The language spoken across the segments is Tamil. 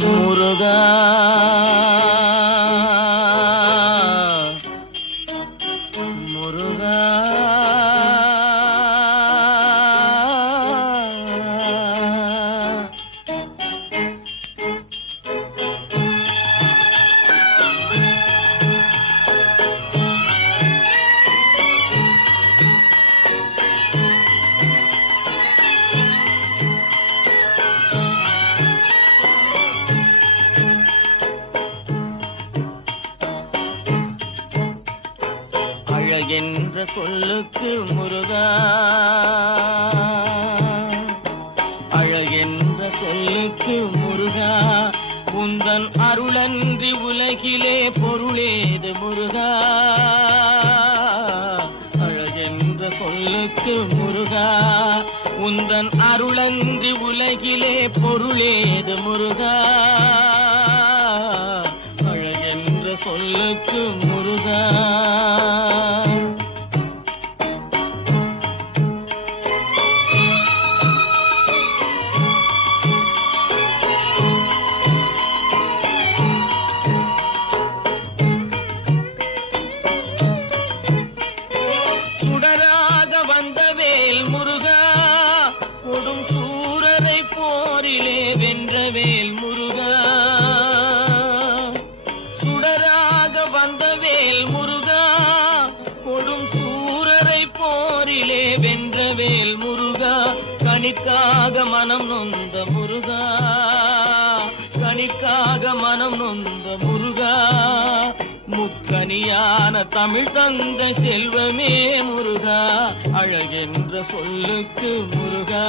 முருகா முருகா அழகென்ற சொல்லுக்கு முருகா, அழகென்ற சொல்லுக்கு முருகா, உந்தன் அருளன்றி உலகிலே பொருளேது முருகா. அழகென்ற சொல்லுக்கு முருகா, உந்தன் அருளன்றி உலகிலே பொருளேது முருகா. அழகென்ற சொல்லுக்கு முருகா. சுடராக வந்த வேல் முருகா, கொடும் சூரரை போரிலே வென்ற வேல் முருகா. சுடராக வந்த வேல் முருகா, கொடும் சூரரை போரிலே வென்ற வேல் முருகா. கனிக்காக மனம் நொந்த முருகா, கனிக்காக மனம் நொந்த முருகா. முக்கனியான தமிழ் தந்த செல்வமே முருகா, அழகென்ற சொல்லுக்கு முருகா.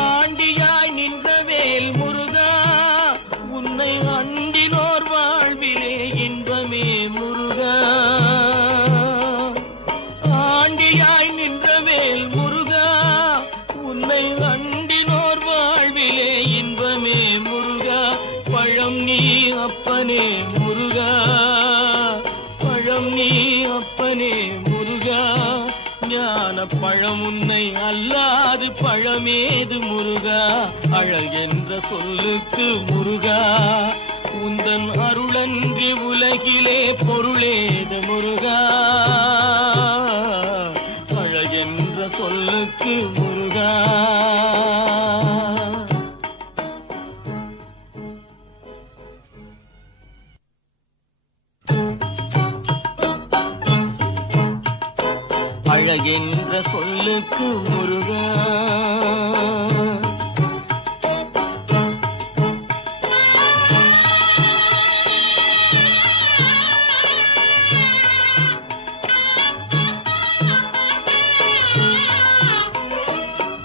ஆண்டியாய் நின்ற வேல் முருகா, உன்னை அண்டினோர் வாழ்விலே இன்பமே முருகா. ஆண்டியாய் நின்ற வேல் முருகா, உன்னை அண்டினோர் வாழ்விலே இன்பமே முருகா. பழம் நீ அப்பனே முருகா, பழம் நீ அப்பனே முருகா. ஞான பழம் உன்னை அல்லாது பழமேது முருகா. அழகென்ற சொல்லுக்கு முருகா, உந்தன் அருளன்றி உலகிலே பொருளேது முருகா. அழகென்ற சொல்லுக்கு முருகா. அழகென்ற சொல்லுக்கு முருகா.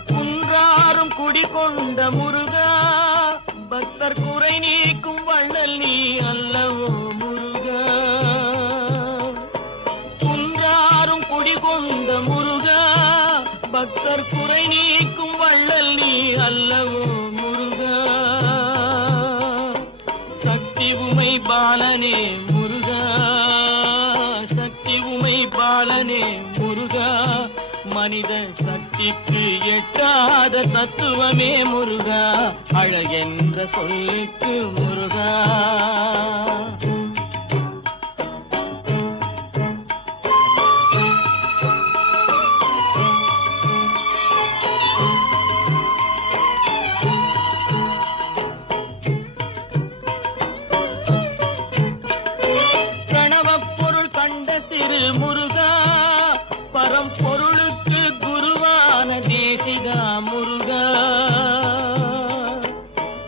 குன்றாரும் குடிகொண்ட முருகா, பக்தர் குறை நீக்கும் வள்ளல் நீ அல்லவோ முருகா. குன்றாரும் குடிகொண்ட முருகா, பக்தர் குறை நீக்கும் வள்ளல் நீ அல்லவோ முருகா. சக்தி உமை பாலனே முருகா, சக்தி உமை பாலனே முருகா. மனித சக்திக்கு எட்டாத தத்துவமே முருகா, அழகென்ற சொல்லுக்கு முருகா. முருகா, பரம்பொருளுக்கு குருவான தேசிகா முருகா.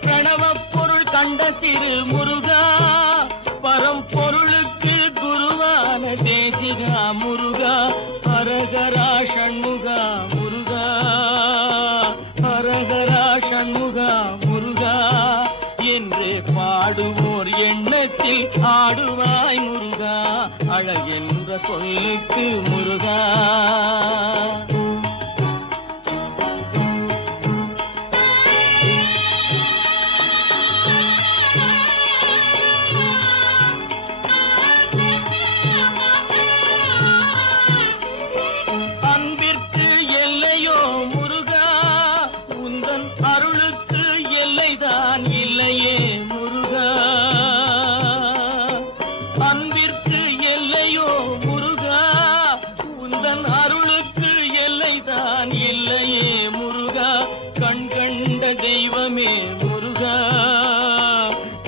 பிரணவப் பொருள் கண்ட திரு முருகா, பரம்பொருளுக்கு குருவான தேசிகா முருகா. ஹரஹரா ஷண்முகா முருகா, ஹரஹரா ஷண்முகா முருகா என்று பாடுவோர் எண்ணத்தில் ஆடுவாய் முருகா. அழகென்ற சொல்லுக்கு முருகா. நிகரான் இல்லையே முருகா, கண் கண்ட தெய்வமே முருகா,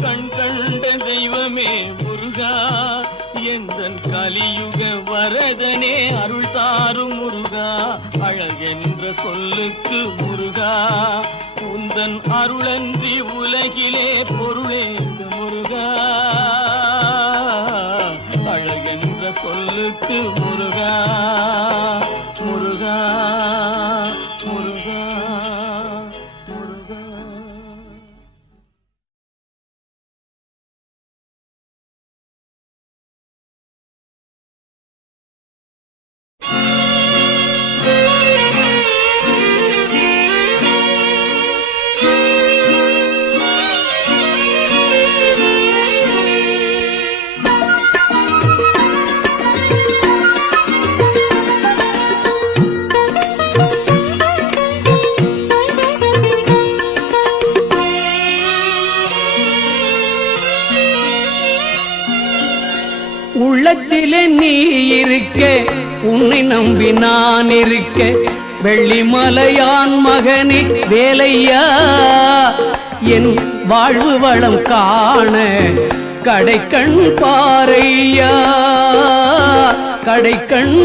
கண் கண்ட தெய்வமே முருகா, எந்தன் கலியுக வரதனே அருள் தாரும் முருகா, அழகென்ற சொல்லுக்கு முருகா, உந்தன் அருளன்றி உலகிலே பொருளேது முருகா, அழகென்ற சொல்லுக்கு முருகா, முருகா, முருகா, முருகா. உள்ளத்திலே நீ இருக்க, உன்னை நம்பி நான் இருக்க, வெள்ளிமலையான் மகனே வேலையா, என் வாழ்வு வளம் காண கடைக்கண் பாரையா, கடைக்கண்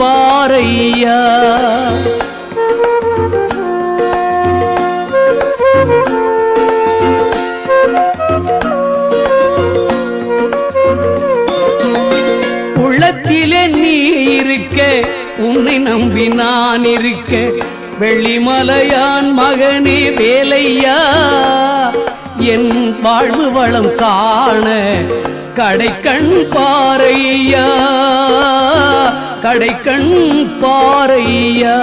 பாரையா. உள்ளத்திலே நீ இருக்க, உன்னை நம்பி நான் இருக்க, வெள்ளிமலையான் மகனே வேலையா, என் வாழ்வு வளம் காண கடைக்கண் பாரையா, கடைக்கண் பாரையா.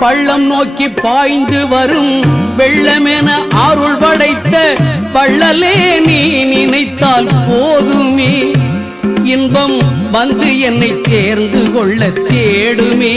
பள்ளம் நோக்கி பாய்ந்து வரும் வெள்ளமென அருள் படைத்த பள்ளலே நீ நினைத்தால் போதுமே, இன்பம் வந்து என்னை சேர்ந்து கொள்ள தேடுமே.